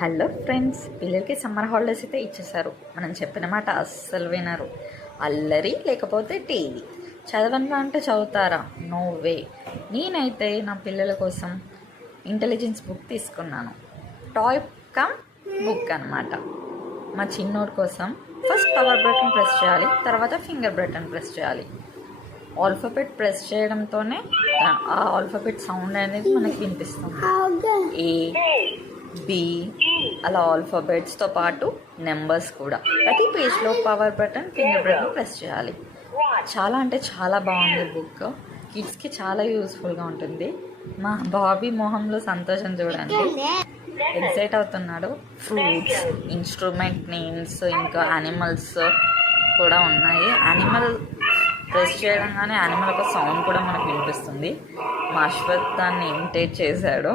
Hello friends, పిల్లలకి summer holidays అయితే ఇచ్చేసారు. మనం చెప్పిన మాట అస్సలు వినరు. అల్లరి లేకపోతే టీవీ. చదవనురా అంటే చదువుతారా? No way. నేనైతే నా పిల్లల కోసం ఇంటెలిజెన్స్ బుక్ తీసుకున్నాను. టాయ్ కమ్ బుక్ అనమాట. మా చిన్నోడి కోసం ఫస్ట్ పవర్ బటన్ ప్రెస్ చేయాలి, తర్వాత ఫింగర్ బటన్ ప్రెస్ చేయాలి. ఆల్ఫాబెట్ ప్రెస్ చేయడంతోనే ఆ ఆల్ఫాబెట్ సౌండ్ అనేది మనకి వినిపిస్తుంది. ఏ, బి, అలా ఆల్ఫాబెట్స్తో పాటు నెంబర్స్ కూడా. ప్రతి పేజ్లో power button, finger button press చేయాలి. చాలా అంటే చాలా బాగుంది బుక్. కిడ్స్కి చాలా యూస్ఫుల్గా ఉంటుంది. మా బాబీ మొహంలో సంతోషం చూడండి, ఎక్సైట్ అవుతున్నాడు. ఫ్రూట్స్, ఇన్స్ట్రుమెంట్ నేమ్స్, ఇంకా యానిమల్స్ కూడా ఉన్నాయి. యానిమల్ ప్రెస్ చేయడంగానే యానిమల్ ఒక సౌండ్ కూడా మనకు వినిపిస్తుంది. మా అశ్వత్ దాన్ని ఇమిటేట్ చేశాడు.